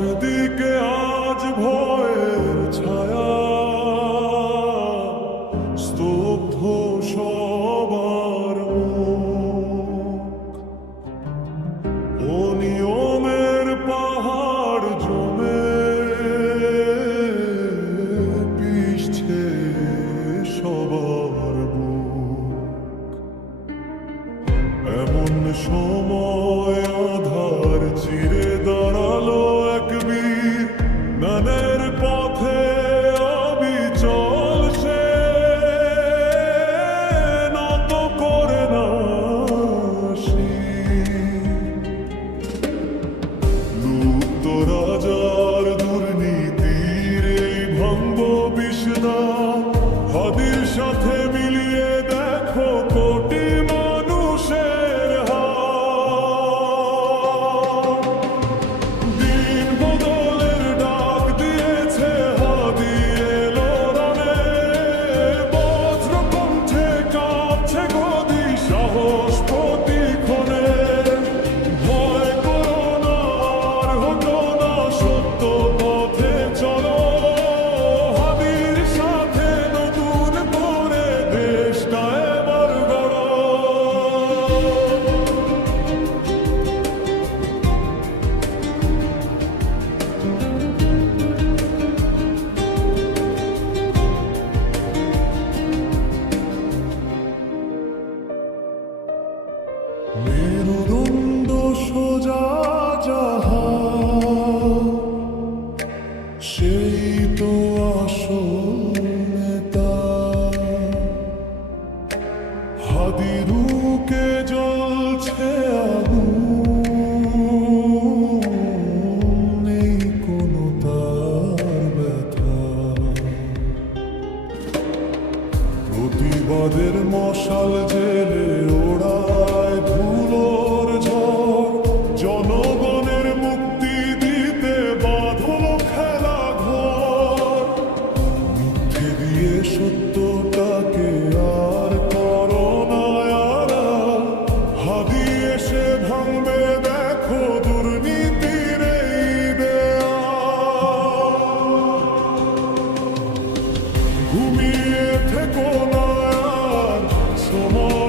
চারদিকে আজ ভয়ের ছায়া, স্তব্ধ সবার মুখ। অনিয়মের পাহাড় জমে পিষছে সবার বুক। এমন সময় আধার চিরে দাঁড়ালো এক বীর, জ্ঞানের পথে অবিচল সে, নত করে না শির। লুপ্ত রাজার দুর্নীতির এই ভঙ্গ বিষ্ণা, হাদির সাথে মিলিয়ে দেখো কোটি মানুষের হাত। দিন বদলের ডাক দিয়েছে হাদি এলো রানে, বজ্র কণ্ঠে কাঁপছে গদি, সাহস প্রতিক্ষণে। ভয় করো না, আর হতো না, সত্য পথে চলো, হাদির সাথে নতুন করে দেশটা এবার গড়ো। মেরুদণ্ড সোজা যাহা, সেই তো আসল নেতা। হাদিরুকে জ্বলছে আগুন, নেই কোনো তার ব্যথা। প্রতিবাদের মশাল জেলে ওড়ায় ধুলোর ঝড়, জনগণের মুক্তি দিতে বাঁধল খেলা ঘর। মিথ্যে দিয়ে সত্যটাকে আর করো না আড়াল, হাদি এসে ভাঙবে দেখো দুর্নীতির এই দেয়াল। ঘুমিয়ে থেকো না আর, সময়